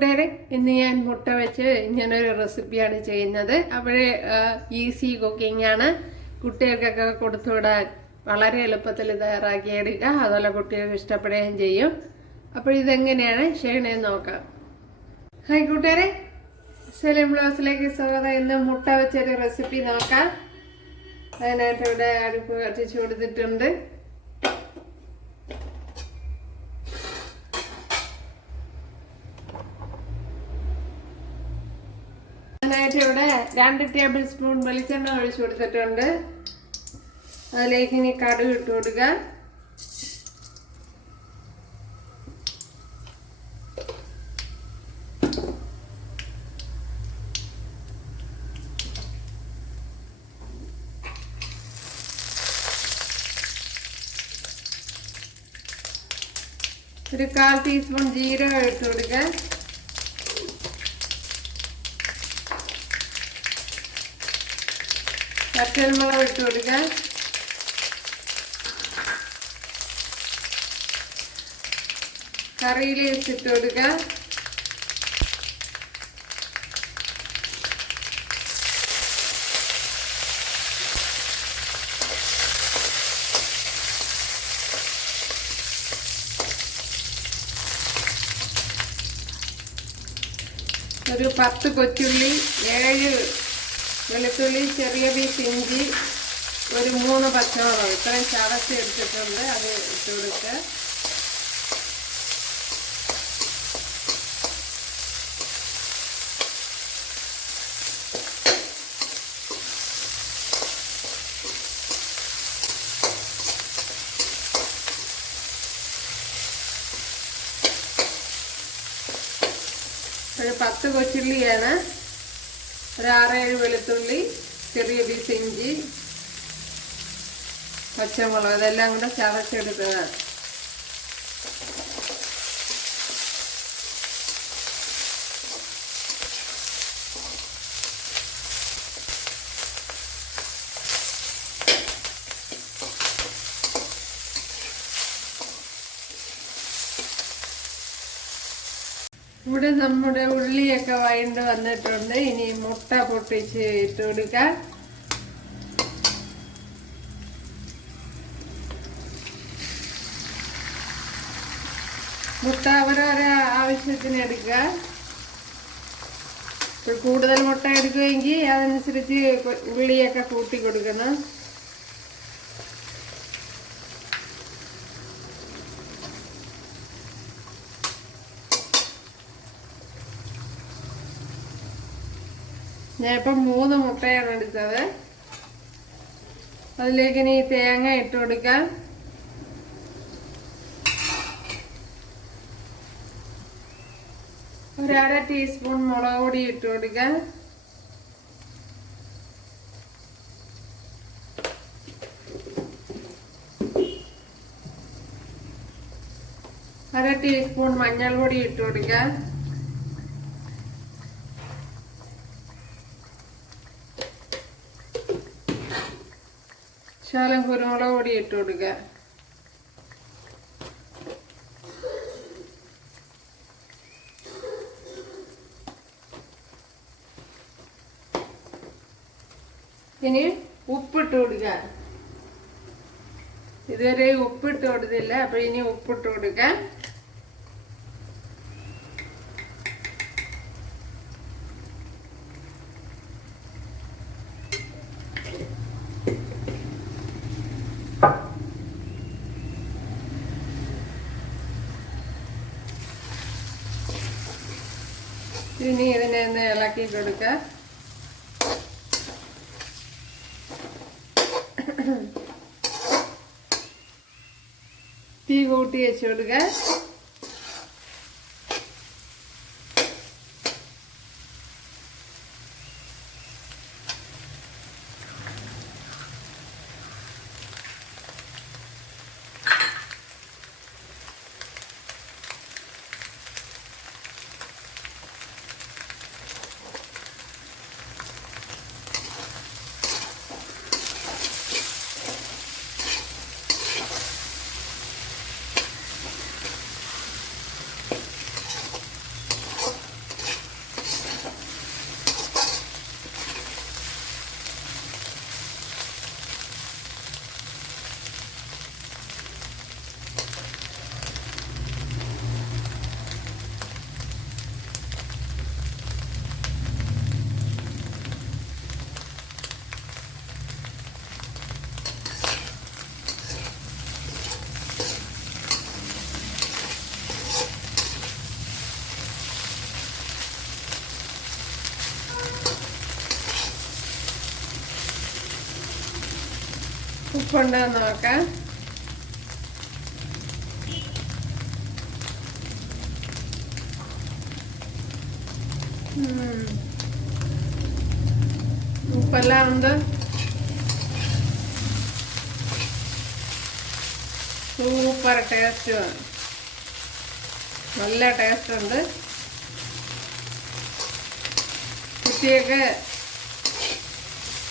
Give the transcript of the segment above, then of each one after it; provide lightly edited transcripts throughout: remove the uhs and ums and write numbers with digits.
ഇന്ന് ഞാൻ മുട്ട വെച്ച് ഇങ്ങനൊരു റെസിപ്പിയാണ് ചെയ്യുന്നത്. അവിടെ ഈസി കുക്കിംഗ് ആണ്. കുട്ടികൾക്കൊക്കെ കൊടുത്തുവിടാൻ വളരെ എളുപ്പത്തിൽ തയ്യാറാക്കി എടുക്കുക. അതുപോലെ കുട്ടികൾക്ക് ഇഷ്ടപ്പെടുകയും ചെയ്യും. അപ്പോൾ ഇതെങ്ങനെയാണ് ചെയ്യണമെന്ന് നോക്കാം. ഹായ് കൂട്ടുകാരെ, സെലിം ബ്ലോസിലേക്ക് സ്വാഗതം. ഇന്ന് മുട്ട വെച്ചൊരു റെസിപ്പി നോക്കാം. അതിനായിട്ട് ഇവിടെ അടുപ്പ് കത്തിച്ചു കൊടുത്തിട്ടുണ്ട്. അതിനായിട്ട് ഇവിടെ 2 ടേബിൾ സ്പൂൺ വെളിച്ചെണ്ണ ഒഴിച്ചു കൊടുത്തിട്ടുണ്ട്. അതിലേക്ക് ഇനി കടുക് ഇട്ട് കൊടുക്കുക. ഒരു 1/4 ടീസ്പൂൺ ജീരകം ഇട്ട് കൊടുക്കുക. പച്ചമുളക് ഇട്ട് കൊടുക്കുക. കറി ലീവ്സ് ഇട്ട് കൊടുക്കുക. ഒരു 10 കൊച്ചുള്ളി, 7 വെളുത്തുള്ളി, ചെറിയ പീസ് ഇഞ്ചി, ഒരു 3 പച്ചമുളക് ഇത്രയും ചതച്ച് എടുത്തിട്ടുണ്ട്. അത് ഇട്ട് കൊടുക്കുക. ഒരു 10 കൊച്ചുള്ളിയാണ്, ഒരു 6-7 വെളുത്തുള്ളി, ചെറിയ പീസ് ഇഞ്ചി, പച്ചമുളക് ഇതെല്ലാം കൂടെ ചതച്ചെടുക്കുക. ഇവിടെ നമ്മുടെ ഉള്ളിയൊക്കെ വഴണ്ട് വന്നിട്ടുണ്ട്. ഇനി മുട്ട പൊട്ടിച്ച് ഇട്ട് കൊടുക്കാം. മുട്ട ഓരോരോ ആവശ്യത്തിന് എടുക്കുക. ഇപ്പോൾ കൂടുതൽ മുട്ട എടുക്കുമെങ്കിൽ അതനുസരിച്ച് ഉള്ളിയൊക്കെ കൂട്ടി കൊടുക്കണം. ഞാൻ ഇപ്പം 3 മുട്ടയാണ് എടുത്തത്. അതിലേക്ക് ഇനി തേങ്ങ ഇട്ട് കൊടുക്കാം. ഒരു 1/2 ടീസ്പൂൺ മുളക് പൊടി ഇട്ട് കൊടുക്കാം. അര ടീസ്പൂൺ മഞ്ഞൾപ്പൊടി ഇട്ട് കൊടുക്കാം. ശകലം കുരുമുളക് പൊടി ഇട്ട് കൊടുക്കുക. ഇനി ഉപ്പിട്ട് കൊടുക്കുക. ഇതുവരെ ഉപ്പിട്ട് കൊടുത്തില്ല, അപ്പൊ ഇനി ഉപ്പിട്ട് കൊടുക്കാം. ഇനി ഇതിനെ ഒന്ന് ഇളക്കി കൊടുക്കുക. തീ കൂട്ടി വെച്ച് കൊടുക്കുക. ഉപ്പുണ്ടോ നോക്കാം. ഉപ്പെല്ലാം ഉണ്ട്. സൂപ്പർ ടേസ്റ്റുമാണ്, നല്ല ടേസ്റ്റ് ഉണ്ട്. കുട്ടിയൊക്കെ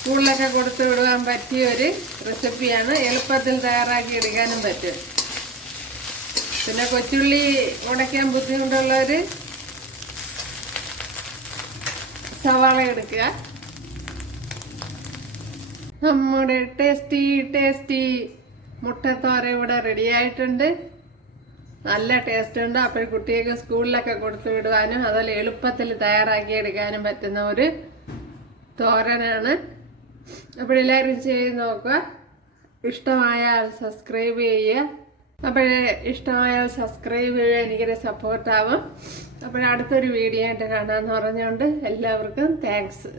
സ്കൂളിലൊക്കെ കൊടുത്തു വിടുവാൻ പറ്റിയ ഒരു റെസിപ്പിയാണ്. എളുപ്പത്തിൽ തയ്യാറാക്കി എടുക്കാനും പറ്റും. പിന്നെ കൊച്ചുള്ളി ഉടയ്ക്കാൻ ബുദ്ധിമുട്ടുള്ളവർ സവാള എടുക്കുക. നമ്മുടെ ടേസ്റ്റി മുട്ടത്തോര ഇവിടെ റെഡി ആയിട്ടുണ്ട്. നല്ല ടേസ്റ്റ് ഉണ്ട്. അപ്പോൾ കുട്ടികൾക്ക് സ്കൂളിലൊക്കെ കൊടുത്തു വിടുവാനും അതുപോലെ എളുപ്പത്തിൽ തയ്യാറാക്കി എടുക്കാനും പറ്റുന്ന ഒരു തോരനാണ്. അപ്പോഴെല്ലാവരും ചെയ്ത് നോക്കുക. ഇഷ്ടമായാൽ സബ്സ്ക്രൈബ് ചെയ്യുക. ഇഷ്ടമായാൽ സബ്സ്ക്രൈബ് ചെയ്യുക, എനിക്കൊരു സപ്പോർട്ടാവും. അടുത്തൊരു വീഡിയോ ആയിട്ട് കാണാമെന്ന് പറഞ്ഞുകൊണ്ട് എല്ലാവർക്കും താങ്ക്സ്.